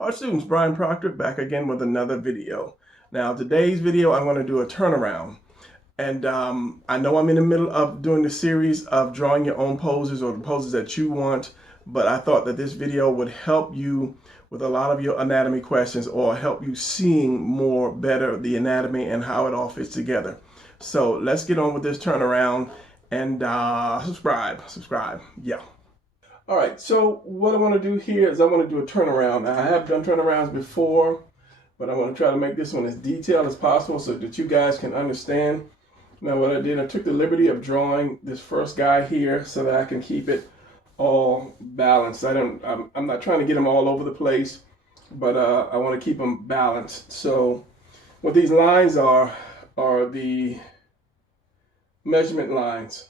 Our students, Brian Proctor, back again with another video. Now, today's video, I'm going to do a turnaround. And I know I'm in the middle of doing the series of drawing your own poses or the poses that you want, but I thought that this video would help you with a lot of your anatomy questions or help you seeing more better the anatomy and how it all fits together. So let's get on with this turnaround and subscribe. Yeah. All right, so what I want to do here is I want to do a turnaround. Now, I have done turnarounds before, but I want to try to make this one as detailed as possible so that you guys can understand. Now, what I did, I took the liberty of drawing this first guy here so that I can keep it all balanced. I'm not trying to get them all over the place, but I want to keep them balanced. So what these lines are the measurement lines,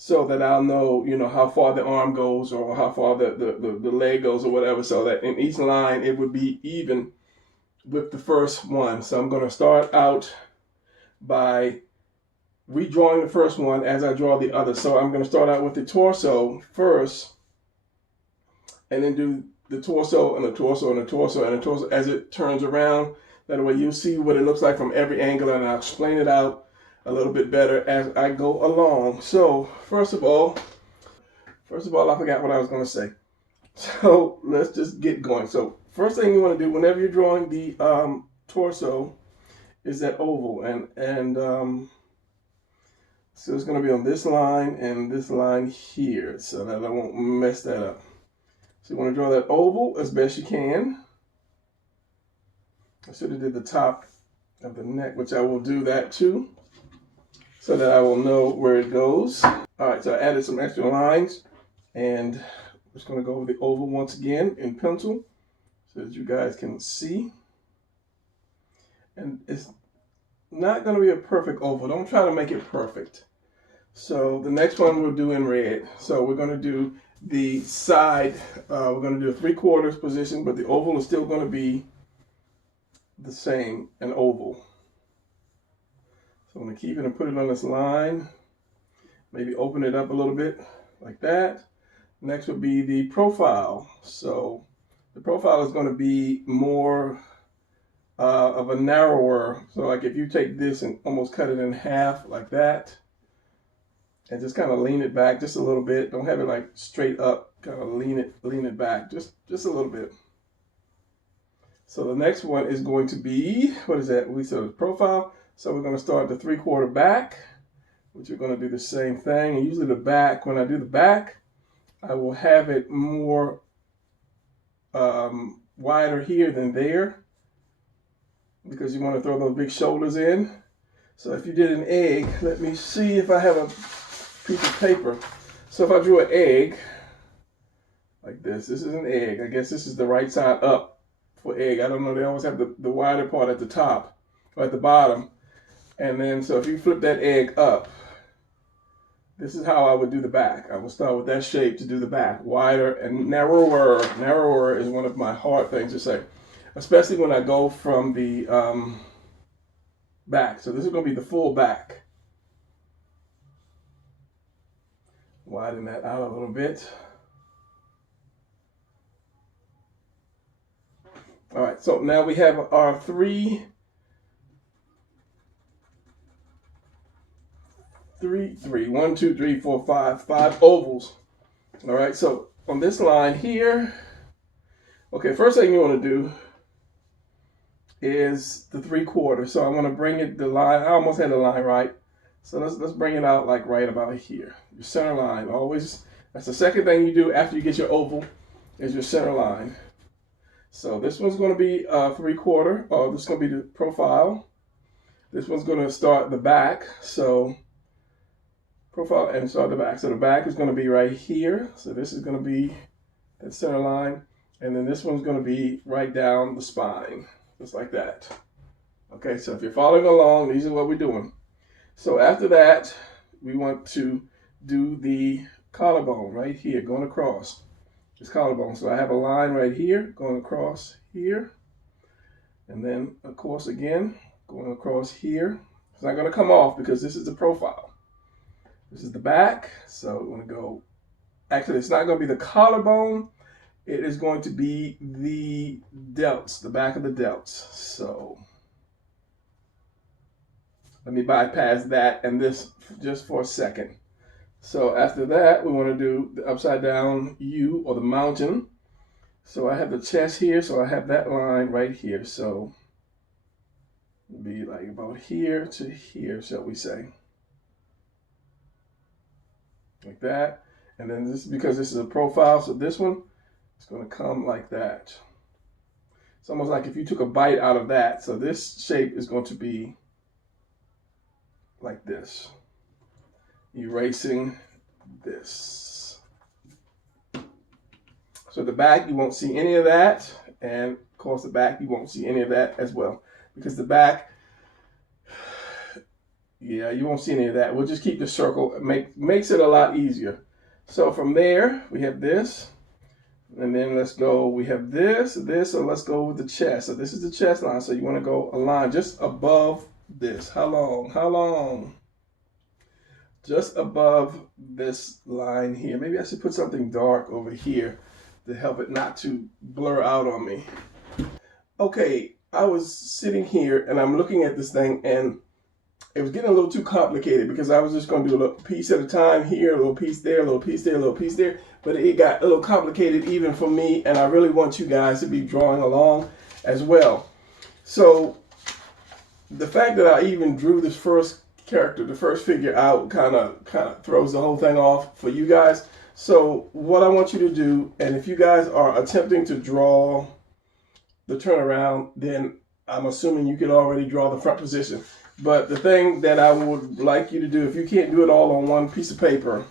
so that I'll know, how far the arm goes or how far the leg goes or whatever, so that in each line it would be even with the first one. So I'm going to start out by redrawing the first one as I draw the other. So I'm going to start out with the torso first and then do the torso and the torso and the torso and the torso as it turns around. That way you'll see what it looks like from every angle, and I'll explain it out a little bit better as I go along. So first of all, I forgot what I was going to say. So let's just get going. So first thing you want to do whenever you're drawing the torso is that oval, and so it's going to be on this line and this line here, so that I won't mess that up. So you want to draw that oval as best you can. I should have did the top of the neck, which I will do that too, so that I will know where it goes. All right, so I added some extra lines, and I'm just going to go over the oval once again in pencil so that you guys can see. And it's not going to be a perfect oval. Don't try to make it perfect. So the next one we'll do in red. So we're going to do the side. We're going to do a 3/4 position, but the oval is still going to be the same, an oval. So I'm going to keep it and put it on this line. Maybe open it up a little bit like that. Next would be the profile. So the profile is going to be more of a narrower. So like if you take this and almost cut it in half like that, and just kind of lean it back just a little bit. Don't have it like straight up. Kind of lean it back just a little bit. So the next one is going to be, what is that? We said the profile. So we're going to start the 3/4 back, which we're going to do the same thing. And usually the back, when I do the back, I will have it more wider here than there, because you want to throw those big shoulders in. So if you did an egg, let me see if I have a piece of paper. So if I drew an egg like this is an egg. I guess this is the right side up for egg. I don't know, they always have the wider part at the top or at the bottom. And then, so if you flip that egg up, this is how I would do the back. I will start with that shape to do the back. Wider and narrower. Narrower is one of my hard things to say, especially when I go from the back. So this is going to be the full back. Widen that out a little bit. All right, so now we have our 1, 2, 3, 4, 5 ovals. All right, so on this line here, okay, first thing you want to do is the 3/4. So I want to bring it, the line, I almost had the line right. So let's bring it out like right about here. Your center line, always, that's the second thing you do after you get your oval, is your center line. So this one's going to be 3/4, or this is going to be the profile. This one's going to start the back, so profile and start the back. So the back is going to be right here. So this is going to be that center line. And then this one's going to be right down the spine, just like that. Okay, so if you're following along, these are what we're doing. So after that, we want to do the collarbone right here, going across this collarbone. So I have a line right here, going across here. And then, of course, again, going across here. It's not going to come off because this is the profile. This is the back, so we're going to go, actually it's not going to be the collarbone, it is going to be the delts, the back of the delts. So let me bypass that and this just for a second. So after that, we want to do the upside down U, or the mountain. So I have the chest here, so I have that line right here. So it'll be like about here to here, shall we say. Like that. And then this, because this is a profile, so this one is going to come like that. It's almost like if you took a bite out of that. So this shape is going to be like this, erasing this. So the back, you won't see any of that, and of course the back, you won't see any of that as well, because the back, yeah, you won't see any of that. We'll just keep the circle. Makes it a lot easier. So from there, we have this, and then let's go, we have this, so let's go with the chest. So this is the chest line, so you want to go a line just above this. How long? Just above this line here. Maybe I should put something dark over here to help it not to blur out on me. Okay, I was sitting here and I'm looking at this thing, and it was getting a little too complicated because I was just going to do a little piece at a time here, a little piece there, a little piece there, a little piece there. But it got a little complicated even for me, and I really want you guys to be drawing along as well. So the fact that I even drew this first character, the first figure out, kind of throws the whole thing off for you guys. So what I want you to do, and if you guys are attempting to draw the turnaround, then I'm assuming you can already draw the front position. But the thing that I would like you to do, if you can't do it all on one piece of paper,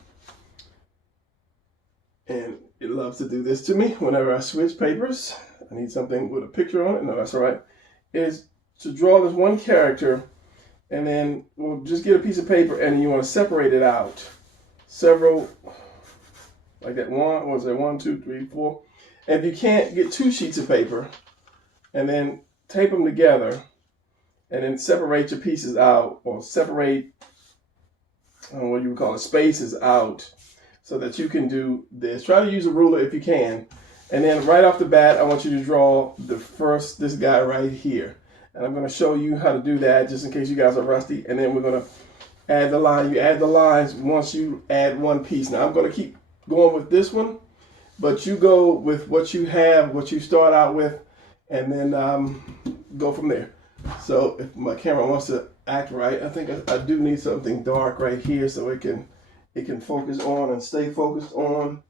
and it loves to do this to me whenever I switch papers, I need something with a picture on it, no, that's all right, is to draw this one character, and then we'll just get a piece of paper, and you want to separate it out. Several, like that one, was there 1, 2, 3, 4? And if you can't, get 2 sheets of paper, and then tape them together, and then separate your pieces out, or separate, I don't know what you would call it, spaces out, so that you can do this. Try to use a ruler if you can. And then right off the bat, I want you to draw this guy right here. And I'm going to show you how to do that just in case you guys are rusty. And then we're going to add the line. You add the lines once you add one piece. Now I'm going to keep going with this one, but you go with what you have, what you start out with, and then go from there. So if my camera wants to act right, I think I do need something dark right here so it can focus on and stay focused on.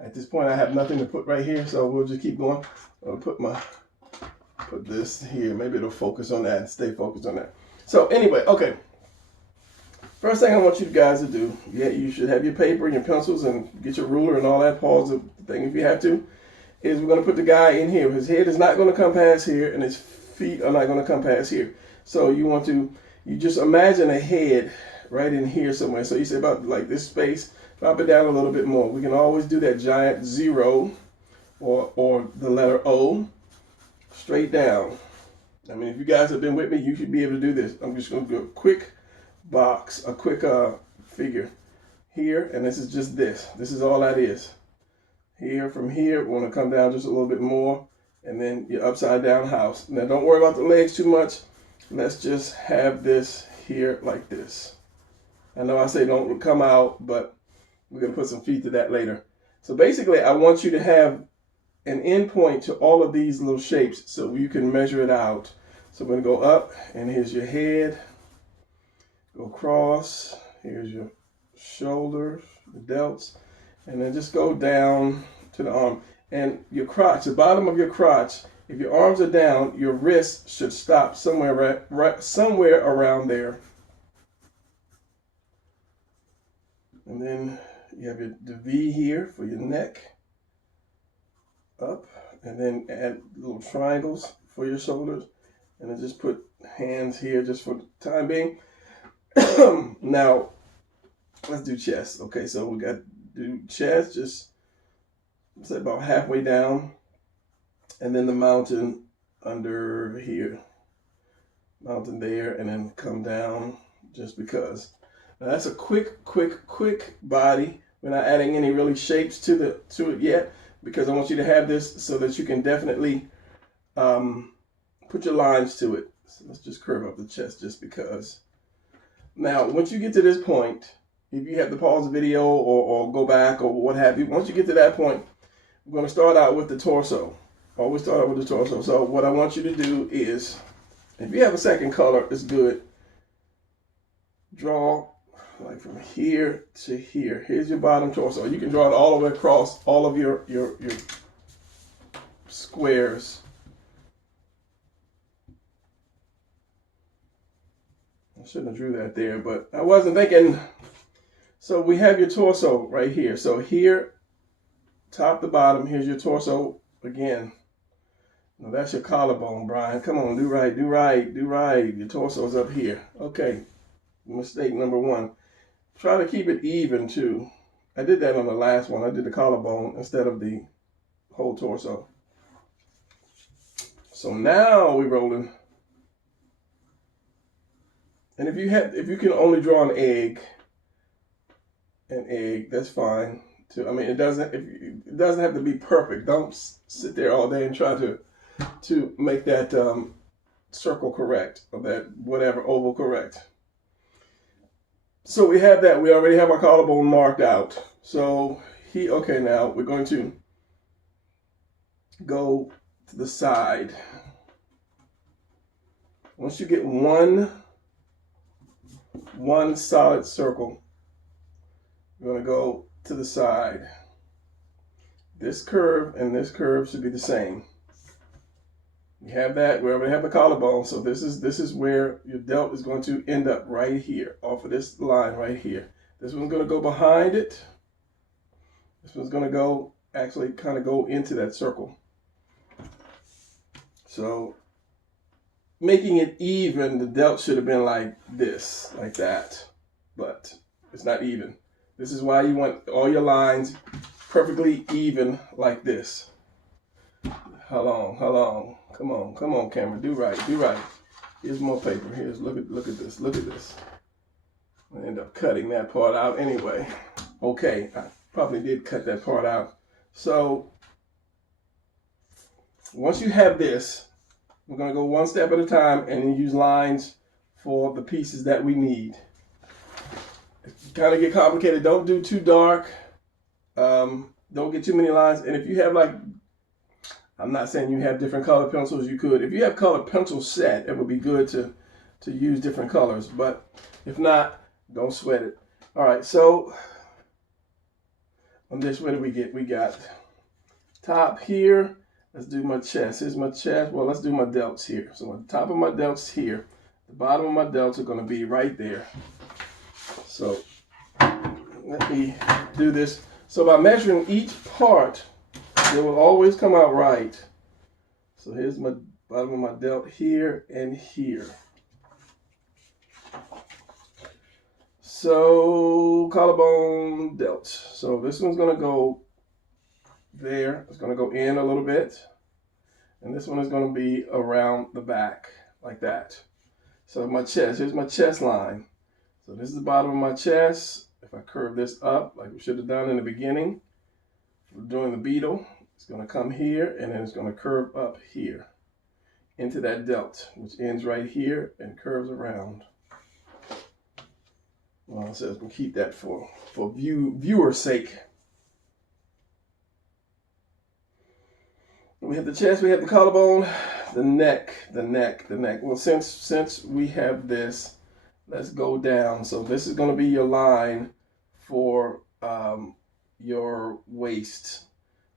At this point, I have nothing to put right here, so we'll just keep going. I'll put this here. Maybe it'll focus on that and stay focused on that. So anyway, okay. First thing I want you guys to do, yeah, you should have your paper and your pencils and get your ruler and all that, pause the thing if you have to, is we're going to put the guy in here. His head is not going to come past here, and his feet are not going to come past here. So you just imagine a head right in here somewhere. So you say about like this space, drop it down a little bit more. We can always do that giant 0 or the letter O straight down. I mean, if you guys have been with me, you should be able to do this. I'm just going to do a quick box, a quick figure here, and this is just this. This is all that is. Here, from here, we want to come down just a little bit more, and then your upside down house. Now, don't worry about the legs too much. Let's just have this here like this. I know I say don't come out, but we're going to put some feet to that later. So basically, I want you to have an end point to all of these little shapes so you can measure it out. So I'm going to go up, and here's your head. Go across. Here's your shoulders, the delts. And then just go down to the arm. And your crotch, the bottom of your crotch, if your arms are down, your wrist should stop somewhere somewhere around there. And then you have the V here for your neck, up, and then add little triangles for your shoulders, and then just put hands here just for the time being. Now, let's do chest. Okay, so we got to do chest, just say about halfway down, and then the mountain under here, mountain there, and then come down just because. Now that's a quick body. We're not adding any really shapes to it yet, because I want you to have this so that you can definitely put your lines to it. So let's just curve up the chest just because. Now, once you get to this point, if you have to pause the video or go back or what have you, once you get to that point, we're going to start out with the torso. Always start out with the torso. So what I want you to do is, if you have a second color, it's good. Draw like from here to here. Here's your bottom torso. You can draw it all the way across all of your squares. I shouldn't have drew that there, but I wasn't thinking. So we have your torso right here. So here, top to bottom, here's your torso again. Now that's your collarbone, Brian. Come on, do right, do right, do right. Your torso's up here. Okay, mistake number one. Try to keep it even too. I did that on the last one. I did the collarbone instead of the whole torso. So now we're rolling. And if you can only draw an egg, that's fine too. I mean, it doesn't have to be perfect. Don't sit there all day and try to make that circle correct or that whatever oval correct. So we have that. We already have our collarbone marked out. So okay, now we're going to go to the side. Once you get one solid circle, we're going to go to the side. This curve and this curve should be the same. You have that. We already have the collarbone, so this is where your delt is going to end up right here, off of this line right here. This one's going to go behind it. This one's going to go actually kind of go into that circle. So making it even, the delt should have been like this, like that, but it's not even. This is why you want all your lines perfectly even like this. How long? Come on, camera. Do right. Here's more paper. Look at this. I end up cutting that part out anyway. Okay, I probably did cut that part out. So once you have this, we're going to go one step at a time and use lines for the pieces that we need. Kind of get complicated. Don't do too dark. Don't get too many lines. And if you have I'm not saying you have different color pencils, you could. If you have color pencil set, it would be good to use different colors. But if not, don't sweat it. All right, so on this, what do we get? We got top here. Let's do my chest. Here's my chest. Well, let's do my delts here. So on the top of my delts here, the bottom of my delts are going to be right there. So let me do this. So by measuring each part, it will always come out right. So here's my bottom of my delt here and here. So collarbone delt. So this one's going to go there. It's going to go in a little bit. And this one is going to be around the back like that. So my chest, here's my chest line. So this is the bottom of my chest. If I curve this up like we should have done in the beginning, we're doing the beetle. It's going to come here and then it's going to curve up here into that delt, which ends right here and curves around. Well, it says we'll keep that for viewer's sake. We have the chest, we have the collarbone, the neck. Well, since we have this, let's go down. So this is going to be your line for your waist.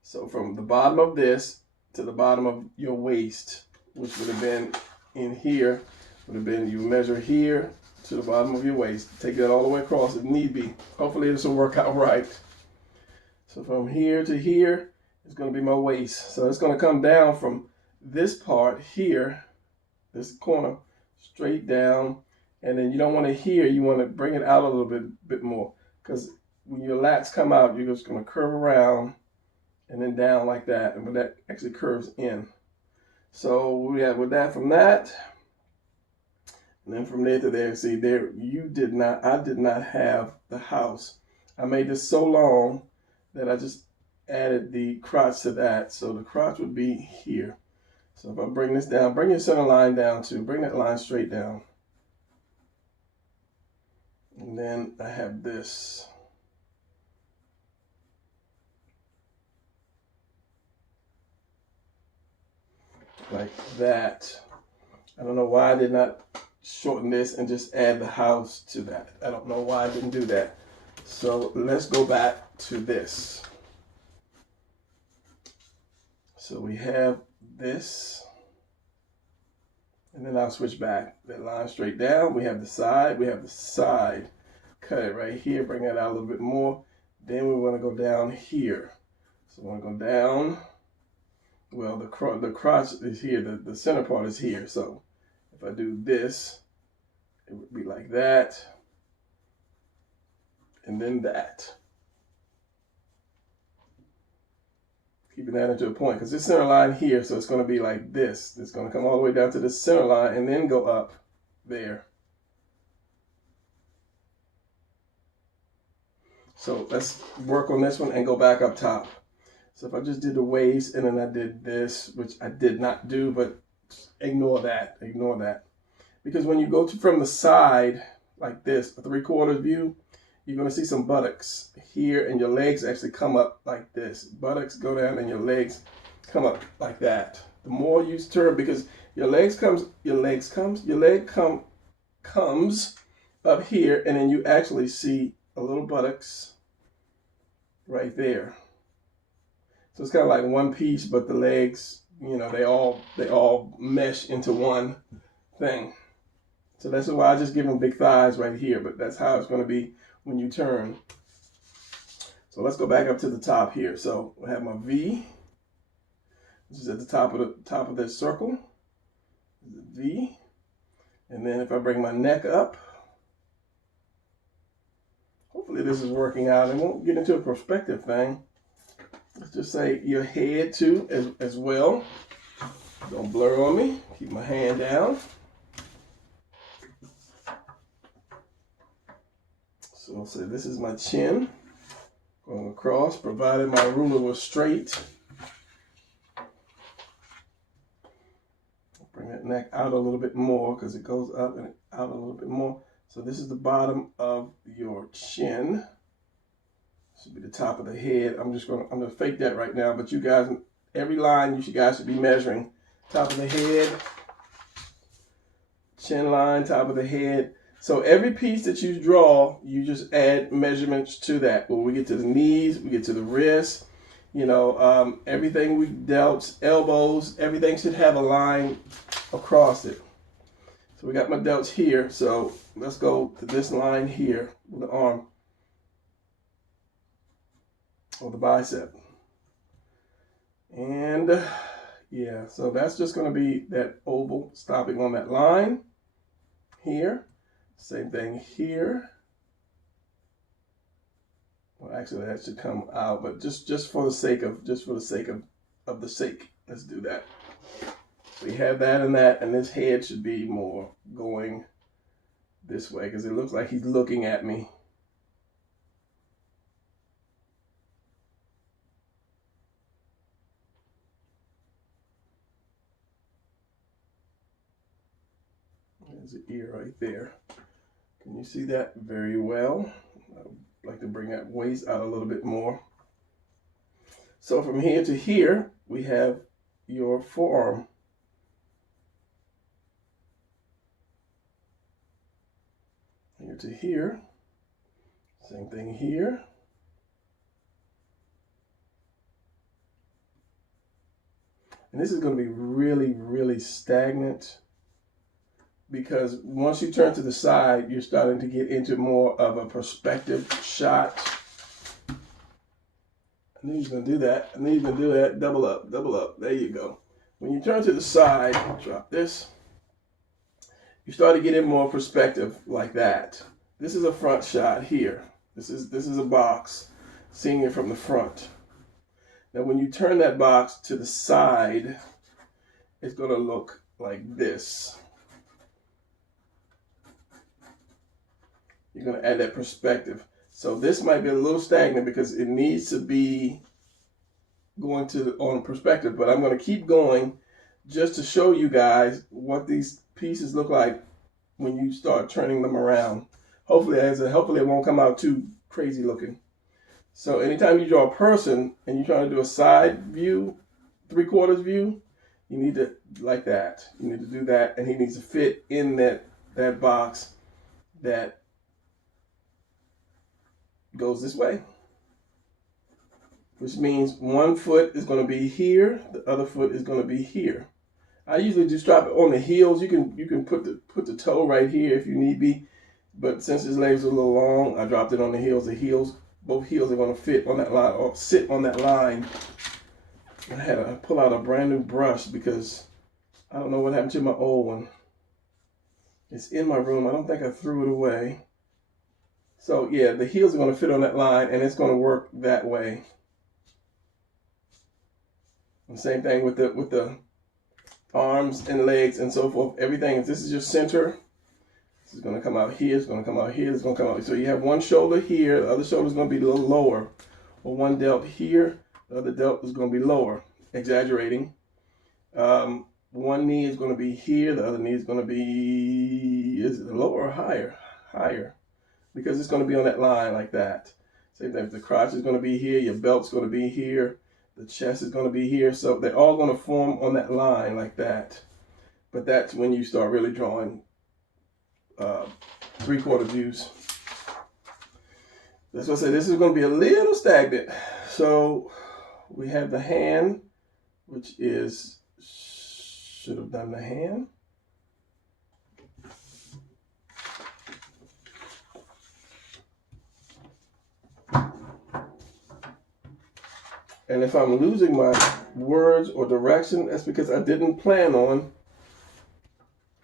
So from the bottom of this to the bottom of your waist, which would have been in here, would have been, you measure here to the bottom of your waist. Take that all the way across if need be. Hopefully this will work out right. So from here to here is going to be my waist. So it's going to come down from this part here, this corner, straight down. And then you don't want to here, you want to bring it out a little bit more. Because when your lats come out, you're just going to curve around and then down like that, and that actually curves in. So we have with that from that, and then from there to there. See there, I did not have the house. I made this so long that I just added the crotch to that. So the crotch would be here. So if I bring this down, bring your center line down too. Bring that line straight down. And then I have this. Like that. I don't know why I did not shorten this and just add the house to that. I don't know why I didn't do that. So let's go back to this. So we have this, and then I'll switch back. That line straight down. We have the side. Cut it right here, bring that out a little bit more. Then we want to go down here. So we want to go down. Well, the crotch is here, the center part is here. So if I do this, it would be like that, and then that. Keeping that into a point, because this center line here, so it's going to be like this. It's going to come all the way down to the center line and then go up there. So let's work on this one and go back up top. So if I just did the waist and then I did this, which I did not do, but ignore that, Because when you go from the side like this, a 3/4 view, you're going to see some buttocks here, and your legs actually come up like this. Buttocks go down and your legs come up like that. The more you turn, because your leg comes up here, and then you actually see a little buttocks right there. So it's kind of like one piece, but the legs, you know, they all mesh into one thing. So that's why I just give them big thighs right here, but that's how it's going to be when you turn. So let's go back up to the top here. So I have my V, which is at the top of this circle, the V. And then if I bring my neck up, hopefully this is working out. It won't get into a perspective thing. Let's just say your head too as well. Don't blur on me. Keep my hand down. So I'll say this is my chin going across, provided my ruler was straight. Bring that neck out a little bit more because it goes up and out a little bit more. So this is the bottom of your chin. This should be the top of the head. I'm gonna fake that right now, but you guys, every line you guys should be measuring. Top of the head, chin line, top of the head. So every piece that you draw, you just add measurements to that. When we get to the knees, we get to the wrists, you know, everything we delts, elbows, everything should have a line across it. So we got my delts here. So let's go to this line here with the arm or the bicep. And yeah, so that's just going to be that oval stopping on that line here. Same thing here. Well, actually that should come out, but just for the sake of the sake, let's do that. We have that, and this head should be more going this way because it looks like he's looking at me. There's the ear right there. Can you see that very well? I'd like to bring that waist out a little bit more. So from here to here, we have your forearm. Here to here, same thing here. And this is going to be really, really stagnant, because once you turn to the side, you're starting to get into more of a perspective shot. I knew you was going to do that. I knew you were going to do that. Double up, double up. There you go. When you turn to the side, drop this. You start to get in more perspective like that. This is a front shot here. This is a box, seeing it from the front. Now when you turn that box to the side, it's going to look like this. You're going to add that perspective. So this might be a little stagnant because it needs to be going to on perspective, but I'm going to keep going just to show you guys what these pieces look like when you start turning them around. Hopefully, hopefully it won't come out too crazy looking. So anytime you draw a person and you're trying to do a side view, 3/4 view, you need to, like that. You need to do that, and he needs to fit in that box that goes this way, which means one foot is going to be here, the other foot is going to be here. I usually just drop it on the heels. You can put the toe right here if you need be, but since his legs are a little long, I dropped it on the heels. Both heels are going to fit on that line or sit on that line. I had to pull out a brand new brush because I don't know what happened to my old one. It's in my room. I don't think I threw it away. So yeah, the heels are going to fit on that line, and it's going to work that way. And same thing with the arms and legs and so forth. Everything. If this is your center, this is going to come out here. It's going to come out here. It's going to come out. So you have one shoulder here. The other shoulder is going to be a little lower. Or one delt here. The other delt is going to be lower. Exaggerating. One knee is going to be here. The other knee is going to be, is it lower or higher? Higher. Because it's going to be on that line like that. Same thing. The crotch is going to be here. Your belt's going to be here. The chest is going to be here. So they're all going to form on that line like that. But that's when you start really drawing 3/4 views. That's what I say. This is going to be a little stagnant. So we have the hand, which is, should have done the hand. And if I'm losing my words or direction, that's because I didn't plan on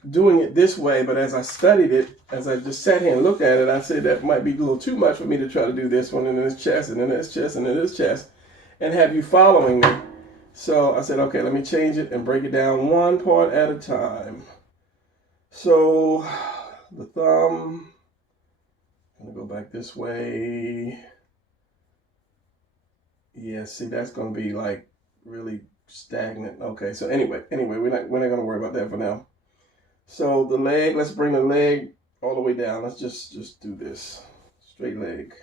doing it this way. But as I studied it, as I just sat here and looked at it, I said that might be a little too much for me to try to do this one and then this chest and then this chest and then this chest and have you following me. So I said, okay, let me change it and break it down one part at a time. So the thumb, I'm going to go back this way. Yeah, see, that's going to be like really stagnant. Okay, so anyway, we're not going to worry about that for now. So the leg, let's bring the leg all the way down. Let's just do this. Straight leg.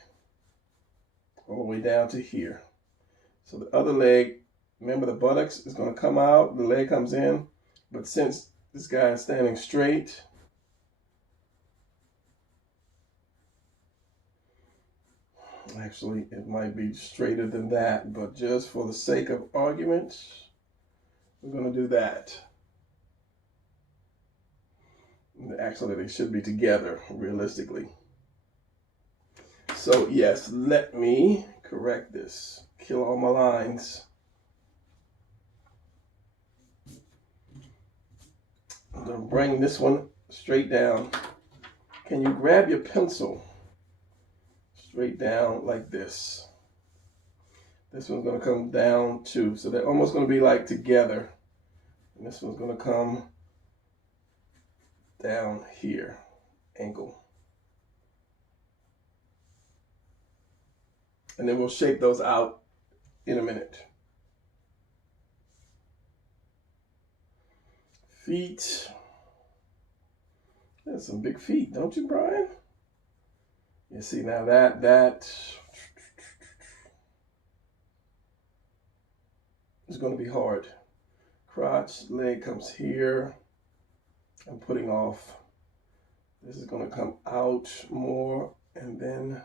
All the way down to here. So the other leg, remember the buttocks is going to come out, the leg comes in. But since this guy is standing straight, actually, it might be straighter than that, but just for the sake of argument, we're going to do that. Actually, they should be together, realistically. So, yes, let me correct this. Kill all my lines. I'm going to bring this one straight down. Can you grab your pencil? Straight down like this. This one's going to come down too. So they're almost going to be like together. And this one's going to come down here. Ankle. And then we'll shape those out in a minute. Feet. That's some big feet, don't you, Brian? You see now that is going to be hard. Crotch, leg comes here. I'm putting off. This is going to come out more, and then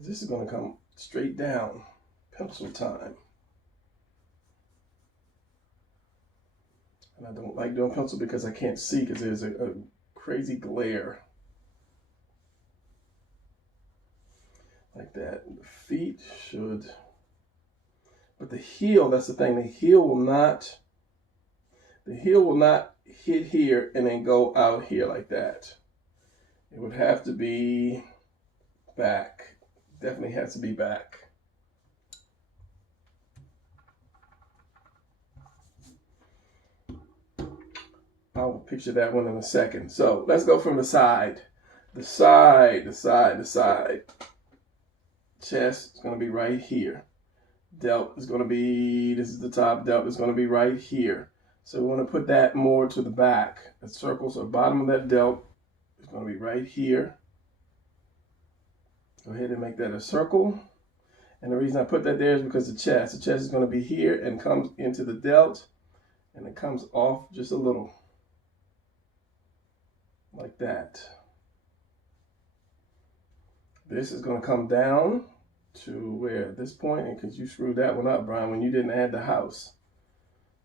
this is going to come straight down. Pencil time. And I don't like doing pencil because I can't see because there's a crazy glare. Like that. The feet should, but the heel, that's the thing. The heel will not hit here and then go out here like that. It would have to be back. Definitely has to be back. I'll picture that one in a second. So let's go from the side. The side. Chest is going to be right here. delt is going to be, this is the top, delt is going to be right here. So we want to put that more to the back. The circle, so the bottom of that delt is going to be right here. Go ahead and make that a circle. And the reason I put that there is because the chest is going to be here and comes into the delt, and it comes off just a little, like that. This is going to come down to where, this point, and because you screwed that one up, Brian, when you didn't add the house.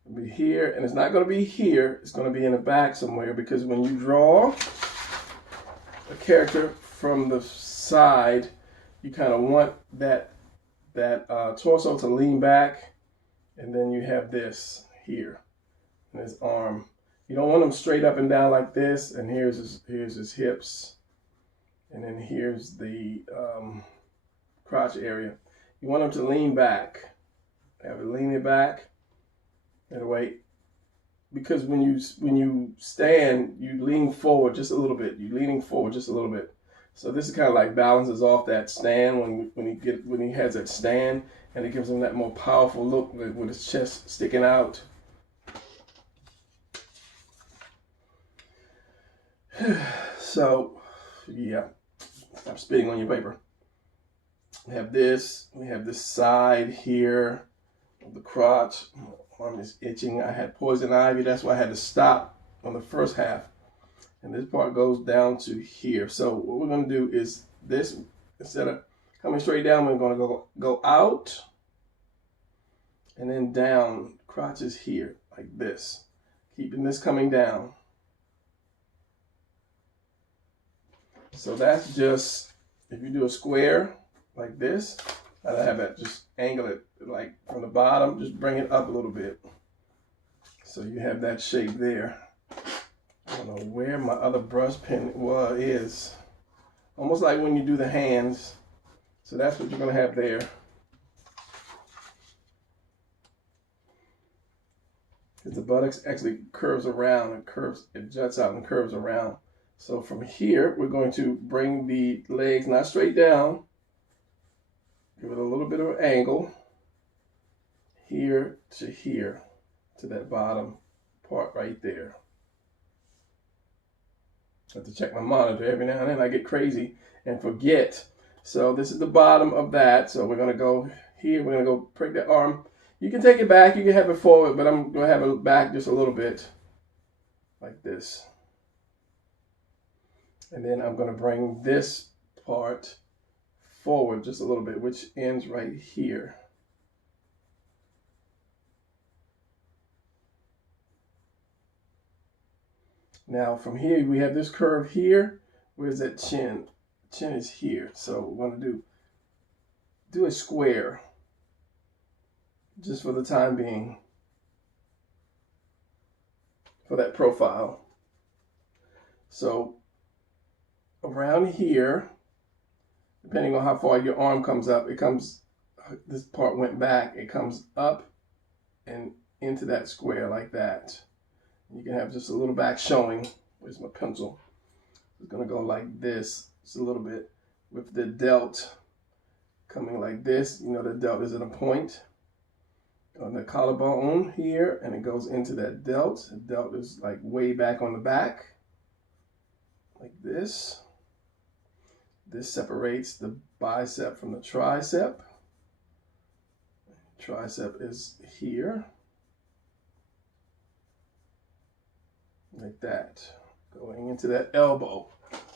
It'll be here, and it's not going to be here, it's going to be in the back somewhere, because when you draw a character from the side, you kind of want that torso to lean back, and then you have this here, and his arm. You don't want him straight up and down like this, and here's his hips, and then here's the crotch area. You want him to lean back. Have it lean it back and wait, because when you stand, you lean forward just a little bit. You're leaning forward just a little bit. So this is kind of like balances off that stand when he has that stand, and it gives him that more powerful look with his chest sticking out. So yeah, stop spitting on your paper. We have this side here of the crotch. My arm is itching. I had poison ivy, that's why I had to stop on the first half. And this part goes down to here. So what we're going to do is this, instead of coming straight down, we're going to go out and then down. Crotch is here, like this. Keeping this coming down. So that's just, if you do a square like this, I have that, just angle it like from the bottom, just bring it up a little bit. So you have that shape there. I don't know where my other brush pen is. Almost like when you do the hands. So that's what you're going to have there. Because the buttocks actually curves around, it juts out and curves around. So from here, we're going to bring the legs not straight down. Give it a little bit of an angle. Here, to that bottom part right there. I have to check my monitor every now and then. I get crazy and forget. So this is the bottom of that. So we're going to go here. We're going to go prick that arm. You can take it back. You can have it forward, but I'm going to have it back just a little bit like this. And then I'm going to bring this part forward just a little bit, which ends right here. Now from here, we have this curve here. Where's that chin? Chin is here. So we're going to do a square just for the time being for that profile. So around here, depending on how far your arm comes up, this part went back, it comes up and into that square like that. You can have just a little back showing. Where's my pencil? It's going to go like this, just a little bit, with the delt coming like this. You know the delt is at a point on the collarbone here, and it goes into that delt. The delt is like way back on the back, like this. This separates the bicep from the tricep. Tricep is here. Like that, going into that elbow.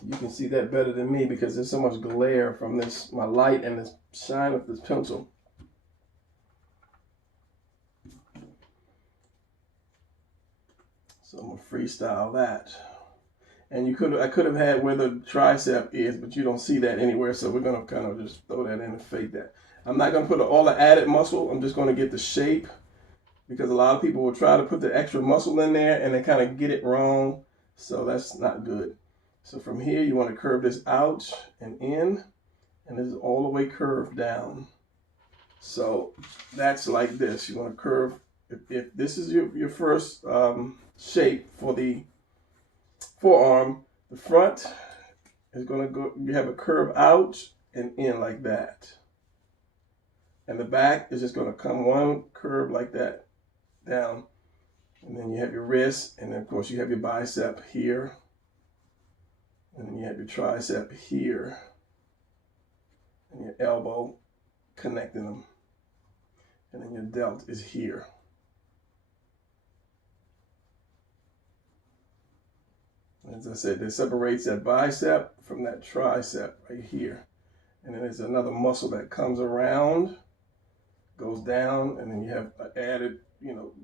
You can see that better than me because there's so much glare from this, my light and this shine of this pencil. So I'm gonna freestyle that. And I could have had where the tricep is, but you don't see that anywhere. So we're gonna kind of just throw that in and fake that. I'm not gonna put all the added muscle. I'm just gonna get the shape, because a lot of people will try to put the extra muscle in there and they kind of get it wrong. So that's not good. So from here, you want to curve this out and in, and this is all the way curved down. So that's like this. You want to curve. If this is your first shape for the forearm, the front is going to go, you have a curve out and in like that. And the back is just going to come one curve like that down. And then you have your wrist, and then of course you have your bicep here. And then you have your tricep here. And your elbow connecting them. And then your delt is here. As I said, this separates that bicep from that tricep right here. And then there's another muscle that comes around, goes down, and then you have added,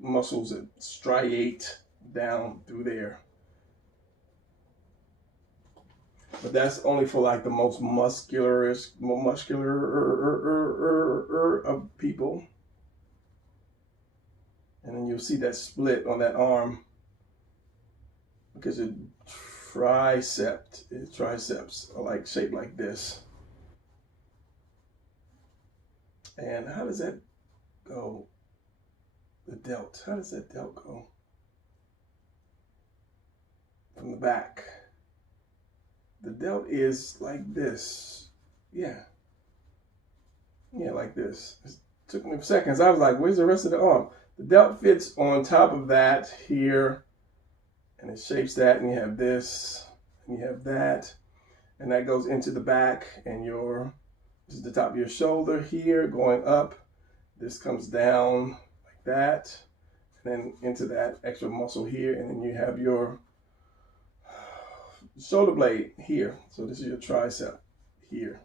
muscles that striate down through there. But that's only for like the most muscular of people. And then you'll see that split on that arm because your triceps are like shaped like this. And how does that go? The delt. How does that delt go? From the back. The delt is like this. Yeah, like this. It took me seconds. I was like, where's the rest of the arm? The delt fits on top of that here, and it shapes that, and you have this, and you have that, and that goes into the back, and this is the top of your shoulder here, going up. This comes down like that, and then into that extra muscle here, and then you have your shoulder blade here. So this is your tricep here.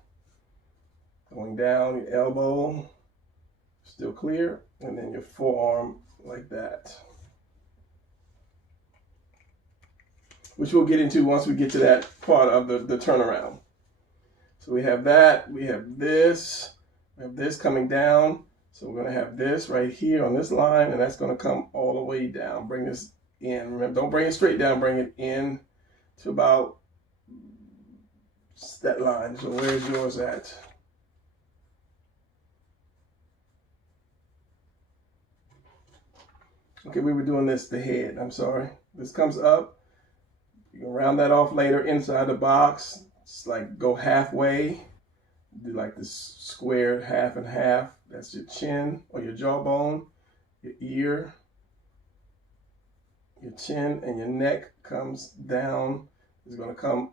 Going down, your elbow, still clear, and then your forearm like that. Which we'll get into once we get to that part of the turnaround. So we have that, we have this coming down. So we're gonna have this right here on this line, and that's gonna come all the way down. Bring this in, remember, don't bring it straight down, bring it in to about that line. So where's yours at? Okay, we were doing this, the head, I'm sorry. This comes up. You can round that off later inside the box. It's like go halfway. Do like this squared half and half. That's your chin or your jawbone, your ear, your chin, and your neck comes down. It's going to come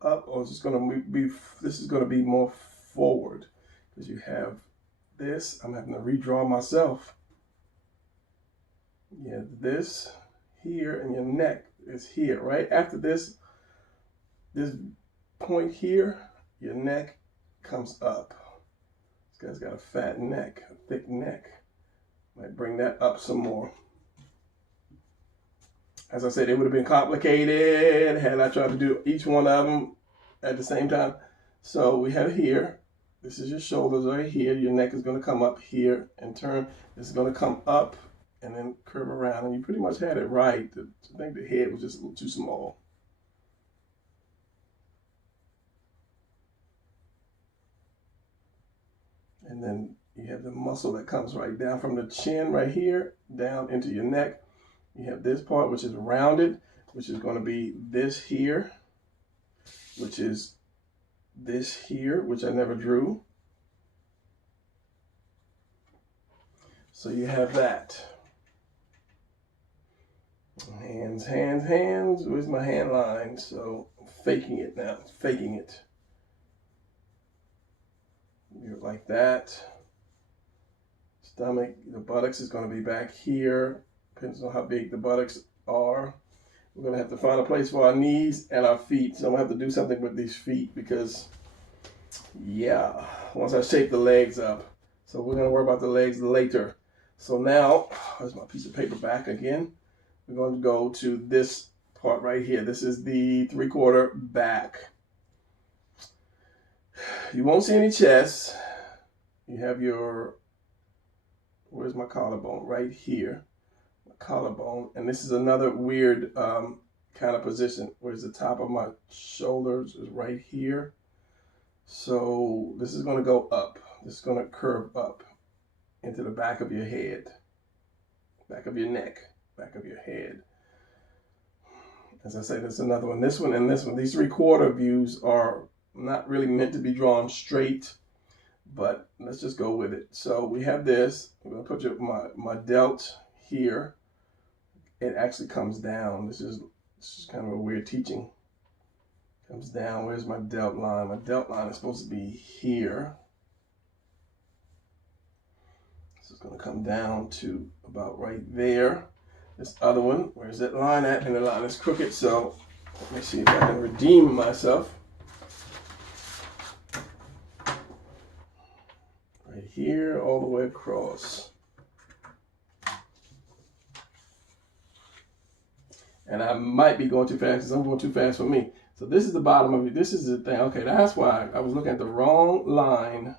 up, or it's going to be, this is going to be more forward because you have this. I'm having to redraw myself. You have this here, and your neck is here. Right after this point here, your neck comes up. This guy's got a fat neck, a thick neck. Might bring that up some more. As I said, it would have been complicated had I tried to do each one of them at the same time. So we have here, this is your shoulders right here. Your neck is going to come up here and turn. This is going to come up and then curve around. And you pretty much had it right. I think the head was just a little too small. And then you have the muscle that comes right down from the chin right here, down into your neck. You have this part, which is rounded, which is going to be this here, which is this here, which I never drew. So you have that. Hands, hands, hands. Where's my hand line? So I'm faking it now, faking it. You're like that. Stomach, the buttocks is going to be back here. Depends on how big the buttocks are. We're going to have to find a place for our knees and our feet. So I'm going to have to do something with these feet because, yeah, once I shape the legs up. So we're going to worry about the legs later. So now, there's my piece of paper back again. We're going to go to this part right here. This is the 3/4 back. You won't see any chest. You have your, where's my collarbone? Right here. Collarbone, and this is another weird kind of position. Whereas the top of my shoulders is right here. So this is going to go up. This is going to curve up into the back of your head, back of your neck, back of your head. As I say, there's another one. This one and this one. These 3/4 views are not really meant to be drawn straight. but let's just go with it. So we have this. I'm going to put my delt here. It actually comes down. This is kind of a weird teaching. Comes down. Where's my delt line? My delt line is supposed to be here. So it's going to come down to about right there. This other one, where's that line at? And the line is crooked, so let me see if I can redeem myself. Right here, all the way across. And I might be going too fast because I'm going too fast for me. So this is the bottom of it. This is the thing. Okay, that's why I was looking at the wrong line.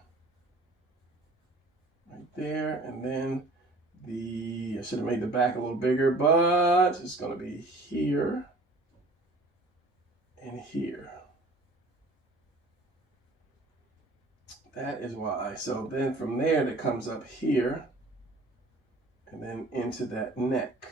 Right there, and then I should have made the back a little bigger, but it's going to be here and here. That is why. So then from there, that comes up here and then into that neck.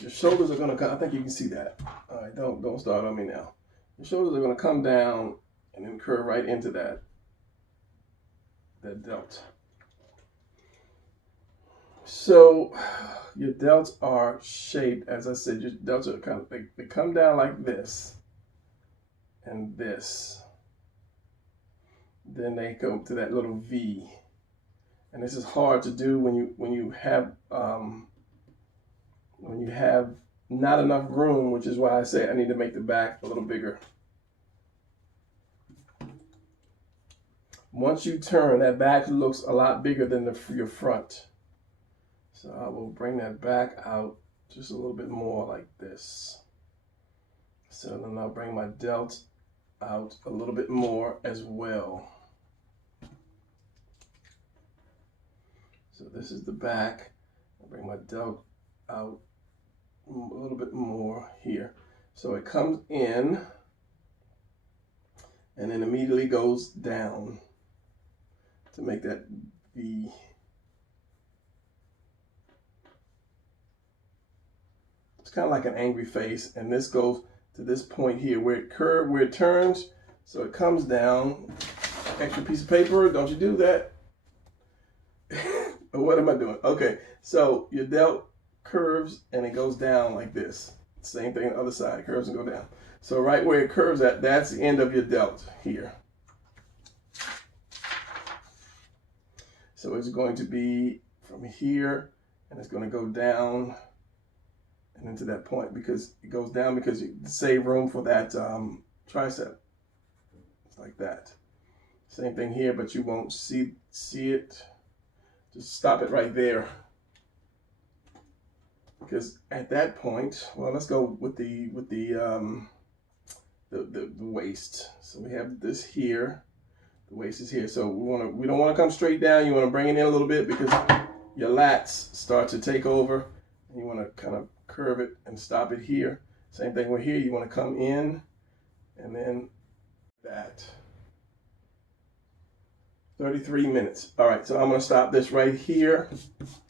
Your shoulders are going to come, I think you can see that. All right, don't start on me now. Your shoulders are going to come down and then curve right into that delt. So your delts are shaped, as I said, your delts are kind of, they come down like this and this. Then they go to that little V. And this is hard to do when you have not enough room, which is why I say I need to make the back a little bigger. Once you turn, that back looks a lot bigger than your front. So I will bring that back out just a little bit more like this. So then I'll bring my delt out a little bit more as well. So this is the back. I'll bring my delt out a little bit more here. So it comes in and then immediately goes down to make that V. It's kind of like an angry face, and this goes to this point here where it turns, so it comes down. Extra piece of paper, don't you do that. What am I doing? Okay, so your delt curves and it goes down like this. Same thing on the other side, curves and go down. So right where it curves at, that's the end of your delt here. So it's going to be from here, and it's going to go down and into that point, because it goes down because you save room for that tricep. It's like that. Same thing here, but you won't see it. Just stop it right there. Because at that point, well, let's go with the waist. So we have this here. The waist is here. So we don't want to come straight down. You want to bring it in a little bit because your lats start to take over. And you want to kind of curve it and stop it here. Same thing with here. You want to come in and then that. 33 minutes. All right, so I'm going to stop this right here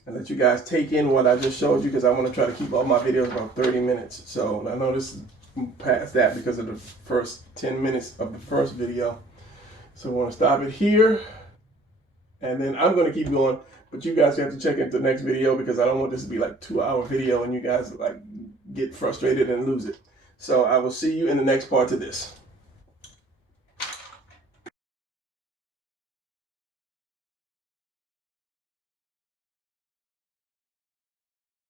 and let you guys take in what I just showed you, because I want to try to keep all my videos about 30 minutes. So I know this is past that because of the first 10 minutes of the first video. So I want to stop it here, and then I'm going to keep going, but you guys have to check into the next video because I don't want this to be like a 2-hour video and you guys like get frustrated and lose it. So I will see you in the next part of this.